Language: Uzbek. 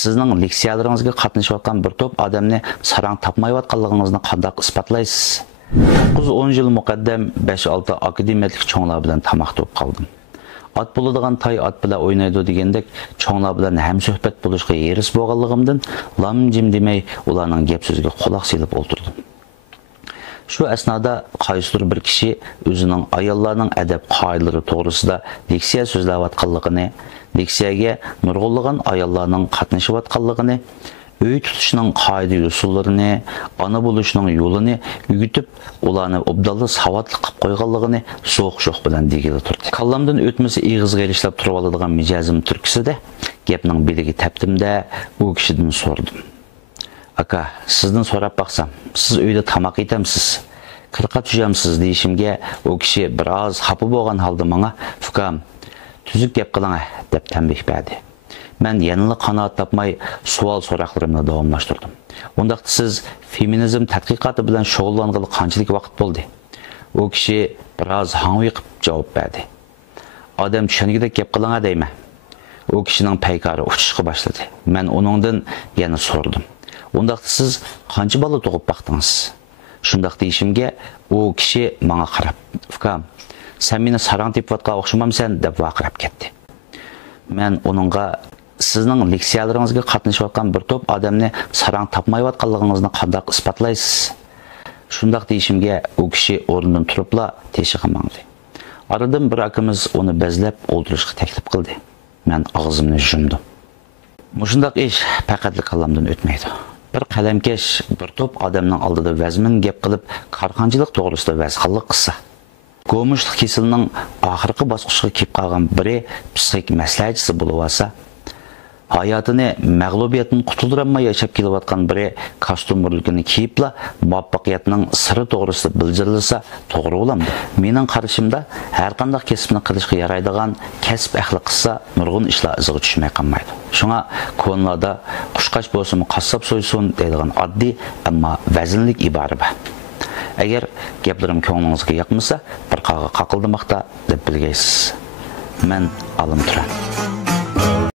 sizning leksiyalaringizga qatnashayotgan bir to'p odamni sarang topmayotganligingizni qanday isbotlaysiz? 9-10 yil muqaddam 5-6 akademiyalik cho'nglar bilan tamoq to'p qoldim. At bo'ladigan tay at bilan o'ynaydi degandek cho'nglar bilan ham suhbat bo'lishga eris bo'lganligimdan lam jim demay ularning gap so'ziga quloq silib o'tirdim. Şu esnada qaysidir bir kishi o'zining ayollarning adab qoidalari to'g'risida leksiya so'zlayotganligini, leksiyaga nurg'unlagan ayollarning qatnashayotganligini, uy tutishning qoida usullarini, ona bo'lishning yo'lini o'rgatib, ularni obdalla savodli qilib qo'yganligini so'q-so'q bilan degili turdi. Kallamdan o'tmasa ig'izga erishlab turib oladigan mijozim turkisida gapning beliga tepdimda u kishidan so'radim. Aka, sizdan so'rab baqsam, siz uyda tamoq yetamsiz, qirqa tushamsiz deyishimga u kishi biroz xafa bo'lgan holda menga "Ukam, tuzuk gap qiling" deb tanbeh berdi. Men yanılı qanoat topmay savol so'roqlarimni davomlashtirdim. Undaqda siz feminizm tadqiqoti bilan shug'ullangan qanchalik vaqt bo'ldi? U kishi biroz hangi qilib javob berdi. Odam tushungidek gap qiling deyman. U kishining paykari uchishga boshladi. Men uningdan yana so'radim. Undaqda siz qancha bola tug'ib baqdingiz? Shundaq deyishimga u kishi menga qarab, "Ukam, sen meni sarang tepayotgan o'xshamamsan" deb vaqirab ketdi. Men uningga sizning leksiyalaringizga qatnashayotgan bir to'p odamni sarang topmayotganligingizni qanday isbotlaysiz? Shundaq deyishimga u kishi o'rnidan turibla teshig'i mangdi. Aradan bir akamiz uni bezlab o'ldirishga taklif qildi. Men og'zimni yumdim. Mushundaq ish faqatli kallamdan o'tmaydi. Bir qalamkash bir to'p odamning oldida vazmin gap qilib, qarxonchilik to'g'risida vazxonlik qilsa, go'mushlik kesilining oxirgi bosqichiga kelib qolgan biri psixik maslahatchisi bo'lib olsa, hayotini mag'lubiyatdan qutuldiramay yashab kelayotgan biri kostyumurligini kiyibla muvaffaqiyatning siri to'g'risida bildirilsa to'g'ri bo'lamdi. Mening qarashimda har qanday kasbni qilishga yaraydigan kasb ahli qilsa nurg'un ishlar iziga tushmay qolmaydi. Shunga ko'nlarda qushqash bo'lsin, qassob so'ysin deydigan oddiy ammo vaznlik ibora bor. Agar gaplarim ko'nglingizga yoqmasa, bir qog'oz qaqildamoqda deb bilgaysiz. Men Alim Turan.